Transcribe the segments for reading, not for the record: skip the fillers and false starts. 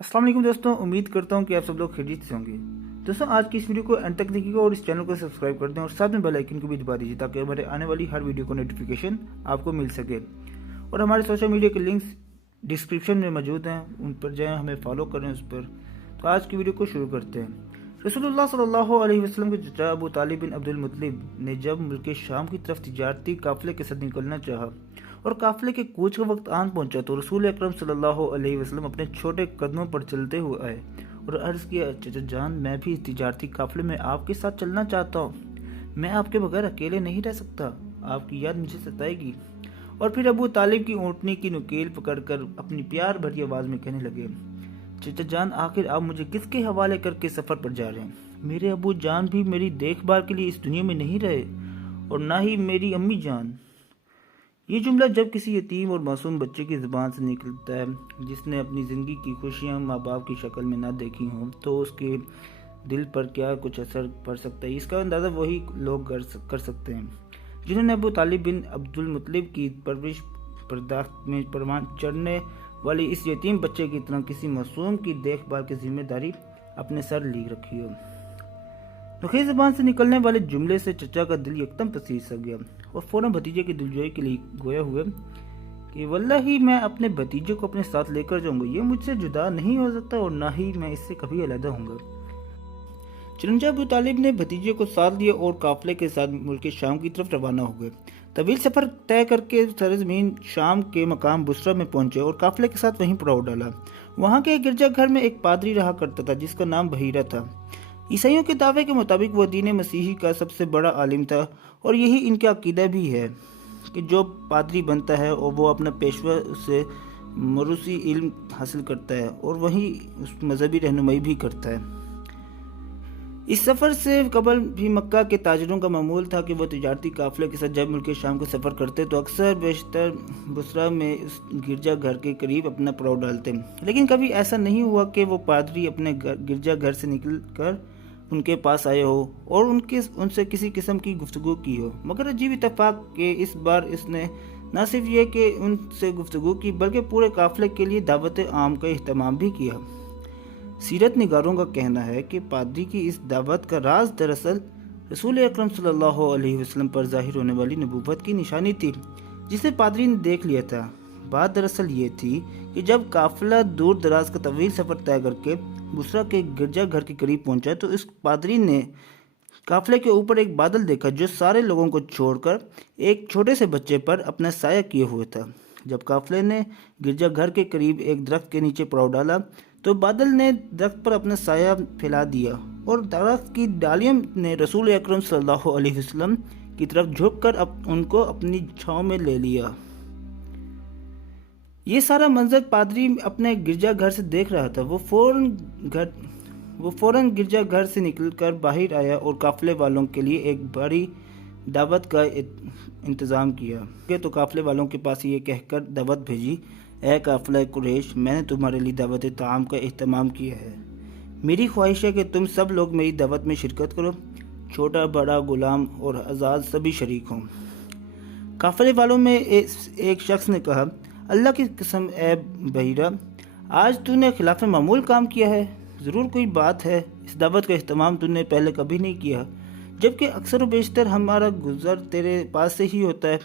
अस्सलाम वालेकुम दोस्तों, उम्मीद करता हूँ कि आप सब लोग खैरियत से होंगे। दोस्तों, आज की इस वीडियो को एंड तक देखिएगा और इस चैनल को सब्सक्राइब कर दें और साथ में बेल आइकन को भी दबा दीजिए ताकि हमारे आने वाली हर वीडियो को नोटिफिकेशन आपको मिल सके। और हमारे सोशल मीडिया के लिंक्स डिस्क्रिप्शन में मौजूद हैं, उन पर जाएँ, हमें फॉलो करें उस पर। तो आज की वीडियो को शुरू करते हैं। रसूलुल्लाह सल्लल्लाहु अलैहि वसल्लम के चचा अबू तालिब बिन अब्दुल मुत्तलिब ने जब मुल्क शाम की तरफ तिजारती काफिले के साथ निकलना चाहा और काफिले के कूच का वक्त आन पहुंचा तो रसूल अकरम सल्लल्लाहु अलैहि वसल्लम अपने छोटे कदमों पर चलते हुए आए और अर्ज किया, चचा जान, मैं भी इस तिजारती काफिले में आपके साथ चलना चाहता हूँ। मैं आपके बगैर अकेले नहीं रह सकता, आपकी याद मुझे सताएगी। और फिर अबू तालिब की ऊँटनी की नुकील पकड़कर अपनी प्यार भरी आवाज़ में कहने लगे, चचा जान, आखिर आप मुझे किसके हवाले करके सफ़र पर जा रहे हैं? मेरे अबू जान भी मेरी देखभाल के लिए इस दुनिया में नहीं रहे और ना ही मेरी अम्मी जान। ये जुमला जब किसी यतीम और मासूम बच्चे की ज़ुबान से निकलता है जिसने अपनी ज़िंदगी की खुशियाँ माँ बाप की शक्ल में ना देखी हों तो उसके दिल पर क्या कुछ असर पड़ सकता है, इसका अंदाज़ा वही लोग कर सकते हैं जिन्होंने अबू तालिब बिन अब्दुल मुत्तलिब की परवरिश बर्दाश्त में परवान चढ़ने वाली इस यतीम बच्चे की तरह किसी मासूम की देखभाल की जिम्मेदारी अपने सर ली रखी हो। नुखी ज़बान से निकलने वाले जुमले से चचा का दिल एकदम पसीज सा गया और फौरन भतीजे की दिलजोई के लिए गोया हुए कि वल्लाही मैं अपने भतीजे को अपने साथ लेकर जाऊंगा, ये मुझसे जुदा नहीं हो सकता और ना ही मैं इससे कभी अलहदा होऊंगा। चुनंचा अबू तालिब ने भतीजे को साथ लिया और काफिले के साथ मुल्क शाम की तरफ रवाना हो गए। तवील सफ़र तय करके सरजमीन शाम के मकाम बुसरा में पहुंचे और काफिले के साथ वहीं पड़ाव डाला। वहाँ के गिरजाघर में एक पादरी रहा करता था जिसका नाम बहीरा था। ईसाइयों के दावे के मुताबिक वह दीन मसीही का सबसे बड़ा आलिम था और यही इनका अकीदा भी है कि जो पादरी बनता है और वो अपना पेशवा उससे मरूसी इल्म हासिल करता है और वहीं उस मजहबी रहनुमाई भी करता है। इस सफ़र से कबल भी मक्का के ताजरों का मामूल था कि वह तिजारती काफिले के साथ जब मुल्क शाम का सफ़र करते तो अक्सर बेशतर बुसरा में उस गिरजा घर के करीब अपना पड़ाव डालते, लेकिन कभी ऐसा नहीं हुआ कि वो पादरी अपने गिरजा घर से निकल कर उनके पास आए हो और उनसे किसी किस्म की गुफ्तगू की हो। मगर अजीब इत्तेफाक के इस बार इसने न सिर्फ ये कि उनसे गुफ्तगू की बल्कि पूरे काफिले के लिए दावत आम का अहतमाम भी किया। सीरत निगारों का कहना है कि पादरी की इस दावत का राज दरअसल रसूल अकरम सल्लल्लाहु अलैहि वसल्लम पर जाहिर होने वाली नबूवत की निशानी थी जिसे पादरी ने देख लिया था। बात दरअसल ये थी कि जब काफिला दूर दराज का तवील सफ़र तय करके बुसरा के गिरजा घर के करीब पहुंचा तो इस पादरी ने काफिले के ऊपर एक बादल देखा जो सारे लोगों को छोड़कर एक छोटे से बच्चे पर अपना साया किए हुए था। जब काफिले ने गिरजा घर के करीब एक दरख्त के नीचे पड़ाव डाला तो बादल ने दरख्त पर अपना साया फैला दिया और दरख्त की डालियों ने रसूल अकरम सल्लल्लाहु अलैहि वसल्लम की तरफ झुककर उनको अपनी छांव में ले लिया। ये सारा मंजर पादरी अपने गिरजा घर से देख रहा था। वो फौरन गिरजा घर से निकलकर बाहर आया और काफिले वालों के लिए एक बड़ी दावत का इंतज़ाम किया। तो काफिले वालों के पास ये कहकर दावत भेजी, ए काफिला कुरैश, मैंने तुम्हारे लिए दावत ताम का एहतमाम किया है। मेरी ख्वाहिश है कि तुम सब लोग मेरी दावत में शिरकत करो, छोटा बड़ा गुलाम और आज़ाद सभी शरीक हों। काफिले वालों में एक शख्स ने कहा, अल्लाह की कसम ए बहीरा, आज तूने खिलाफ मामूल काम किया है। ज़रूर कोई बात है, इस दावत का इस्तेमाल तूने पहले कभी नहीं किया, जबकि अक्सर व बेशतर हमारा गुज़र तेरे पास से ही होता है।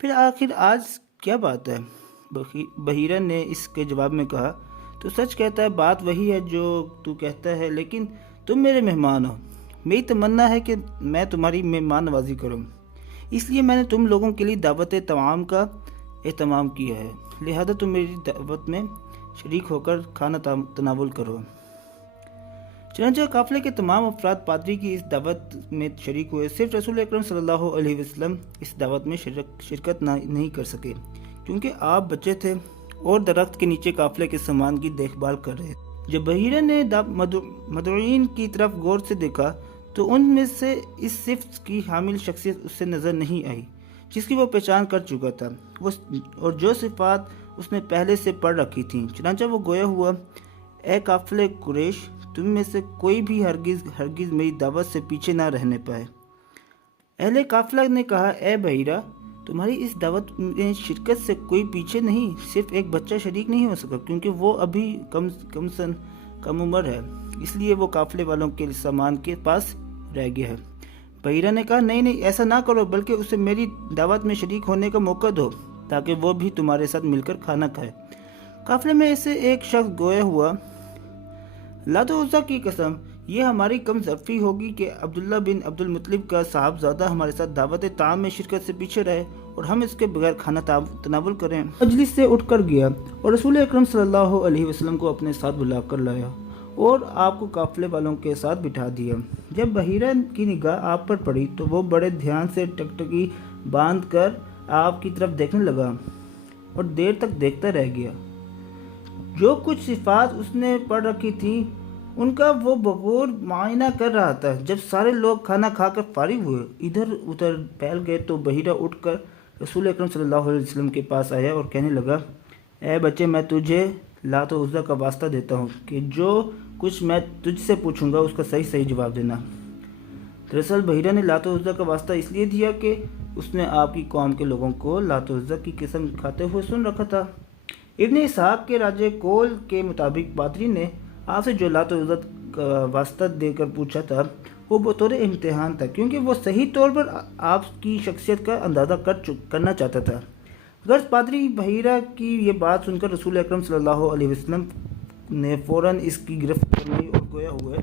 फिर आखिर आज क्या बात है? बहीरा ने इसके जवाब में कहा, तो सच कहता है, बात वही है जो तू कहता है, लेकिन तुम मेरे मेहमान हो। मेरी तमन्ना है कि मैं तुम्हारी मेहमान नवाजी करूँ, इसलिए मैंने तुम लोगों के लिए दावत तमाम का एहतमाम किया है, लिहाजा तुम मेरी दावत में शरीक होकर खाना तनावुल करो। चुनांचे काफिले के तमाम अफराद पादरी की इस दावत में शरीक हुए। सिर्फ रसूल अकरम सल्लल्लाहु अलैहि वसल्लम इस दावत में शिरकत नहीं कर सके क्योंकि आप बच्चे थे और दरख्त के नीचे काफिले के सामान की देखभाल कर रहे थे। जब बहीरा ने मदऊइन की तरफ गौर से देखा तो उनमें से इस सिफ्त की हामिल शख्सियत उससे नज़र नहीं आई जिसकी वो पहचान कर चुका था वो और जो सिफात उसने पहले से पढ़ रखी थी। चुनांचा वो गोया हुआ, ए काफिले कुरैश, तुम में से कोई भी हरगिज़ मेरी दावत से पीछे ना रहने पाए। अहले काफिला ने कहा, ए बहीरा, تمہاری اس دعوت میں شرکت سے کوئی پیچھے نہیں، صرف ایک بچہ شریک نہیں ہو سکا کیونکہ وہ ابھی کم عمر ہے، اس لیے وہ قافلے والوں کے سامان کے پاس رہ گیا ہے۔ بحیرہ نے کہا نہیں ایسا نہ کرو، بلکہ اسے میری دعوت میں شریک ہونے کا موقع دو تاکہ وہ بھی تمہارے ساتھ مل کر کھانا کھائے۔ قافلے میں سے ایک شخص گویا ہوا، لات و عزیٰ کی قسم، یہ ہماری کم ظرفی ہوگی کہ عبداللہ بن عبد المطلب کا صاحبزادہ ہمارے ساتھ دعوت طعام میں شرکت سے پیچھے رہے اور ہم اس کے بغیر کھانا تناول کریں۔ مجلس سے اٹھ کر گیا اور رسول اکرم صلی اللہ علیہ وسلم کو اپنے ساتھ بلا کر لایا اور آپ کو قافلے والوں کے ساتھ بٹھا دیا۔ جب بحیرہ کی نگاہ آپ پر پڑی تو وہ بڑے دھیان سے ٹکٹکی باندھ کر آپ کی طرف دیکھنے لگا اور دیر تک دیکھتا رہ گیا۔ جو کچھ صفات اس نے پڑھ رکھی تھیں ان کا وہ بغور معائنہ کر رہا تھا۔ جب سارے لوگ کھانا کھا کر فارغ ہوئے، ادھر ادھر پھیل گئے تو بحیرہ اٹھ کر رسول اکرم صلی اللہ علیہ وسلم کے پاس آیا اور کہنے لگا، اے بچے، میں تجھے لات و عزیٰ کا واسطہ دیتا ہوں کہ جو کچھ میں تجھ سے پوچھوں گا اس کا صحیح جواب دینا۔ دراصل بحیرہ نے لات و عزیٰ کا واسطہ اس لیے دیا کہ اس نے آپ کی قوم کے لوگوں کو لات و عزیٰ کی قسم کھاتے ہوئے سن رکھا تھا۔ ابن اسحاق کے راجہ کول کے مطابق پادری نے آپ سے جو لات و عزیٰ کا واسطہ دے کر پوچھا تھا وہ بطور امتحان تھا، کیونکہ وہ صحیح طور پر آپ کی شخصیت کا اندازہ کرنا چاہتا تھا۔ غرض پادری بحیرہ کی یہ بات سن کر رسول اکرم صلی اللہ علیہ وسلم نے فوراً اس کی گرفت کر لی اور گویا ہوئے،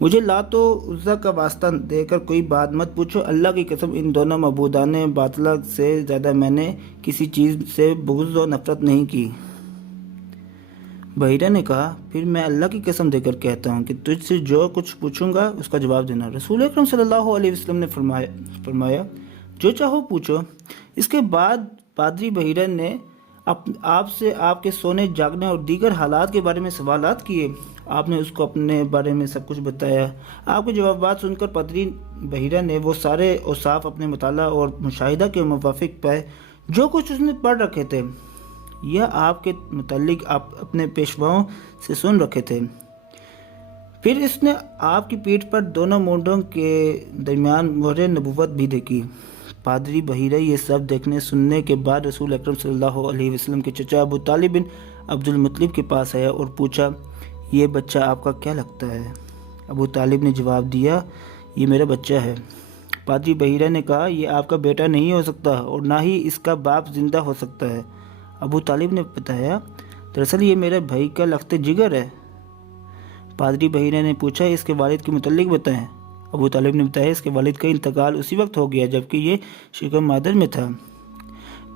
مجھے لات و عزیٰ کا واسطہ دے کر کوئی بات مت پوچھو، اللہ کی قسم ان دونوں معبودان باطلہ سے زیادہ میں نے کسی چیز سے بغض و نفرت نہیں کی۔ بحیرہ نے کہا، پھر میں اللہ کی قسم دے کر کہتا ہوں کہ تجھ سے جو کچھ پوچھوں گا اس کا جواب دینا۔ رسول اکرم صلی اللہ علیہ وسلم نے فرمایا جو چاہو پوچھو۔ اس کے بعد پادری بحیرہ نے آپ سے آپ کے سونے جاگنے اور دیگر حالات کے بارے میں سوالات کیے۔ آپ نے اس کو اپنے بارے میں سب کچھ بتایا۔ آپ کے جوابات سن کر پادری بحیرہ نے وہ سارے اوصاف اپنے مطالعہ اور مشاہدہ کے موافق پائے جو کچھ اس نے پڑھ رکھے تھے یا آپ کے متعلق اپنے پیشواؤں سے سن رکھے تھے۔ پھر اس نے آپ کی پیٹھ پر دونوں مونڈوں کے درمیان مہر نبوت بھی دیکھی۔ پادری بحیرہ یہ سب دیکھنے سننے کے بعد رسول اکرم صلی اللہ علیہ وسلم کے چچا ابو طالب بن عبد المطلب کے پاس آیا اور پوچھا، یہ بچہ آپ کا کیا لگتا ہے؟ ابو طالب نے جواب دیا، یہ میرا بچہ ہے۔ پادری بحیرہ نے کہا، یہ آپ کا بیٹا نہیں ہو سکتا اور نہ ہی اس کا باپ زندہ ہو سکتا ہے۔ ابو طالب نے بتایا، دراصل یہ میرے بھائی کا لخت جگر ہے۔ پادری بحیرہ نے پوچھا، اس کے والد کے متعلق بتائیں۔ ابو طالب نے بتایا، اس کے والد کا انتقال اسی وقت ہو گیا جبکہ یہ شکم مادر میں تھا۔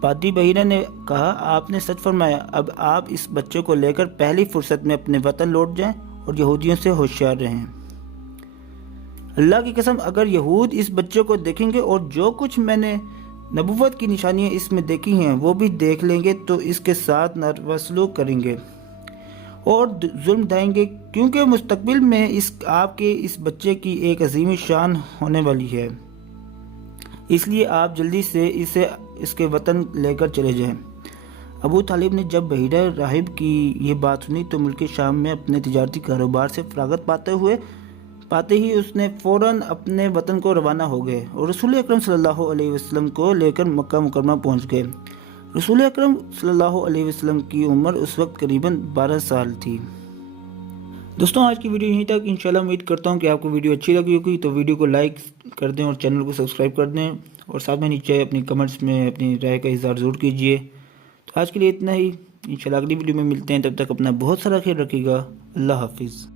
پادری بحیرہ نے کہا، آپ نے سچ فرمایا، اب آپ اس بچے کو لے کر پہلی فرصت میں اپنے وطن لوٹ جائیں اور یہودیوں سے ہوشیار رہیں۔ اللہ کی قسم اگر یہود اس بچے کو دیکھیں گے اور جو کچھ میں نے نبوت کی نشانیاں اس میں دیکھی ہیں وہ بھی دیکھ لیں گے تو اس کے ساتھ ناروا سلوک کریں گے اور ظلم ڈھائیں گے، کیونکہ مستقبل میں آپ کے اس بچے کی ایک عظیم شان ہونے والی ہے، اس لیے آپ جلدی سے اسے اس کے وطن لے کر چلے جائیں۔ ابو طالب نے جب بحیرہ راہب کی یہ بات سنی تو ملک شام میں اپنے تجارتی کاروبار سے فراغت پاتے ہی اس نے فوراً اپنے وطن کو روانہ ہو گئے اور رسول اکرم صلی اللہ علیہ وسلم کو لے کر مکہ مکرمہ پہنچ گئے۔ رسول اکرم صلی اللہ علیہ وسلم کی عمر اس وقت قریباً 12 سال تھی۔ دوستوں آج کی ویڈیو یہیں تک، انشاءاللہ امید کرتا ہوں کہ آپ کو ویڈیو اچھی لگی ہوگی، تو ویڈیو کو لائک کر دیں اور چینل کو سبسکرائب کر دیں اور ساتھ میں نیچے اپنی کمنٹس میں اپنی رائے کا اظہار ضرور کیجیے۔ تو آج کے لیے اتنا ہی، انشاءاللہ اگلی ویڈیو میں ملتے ہیں، تب تک اپنا بہت سارا خیال رکھیے گا۔ اللہ حافظ۔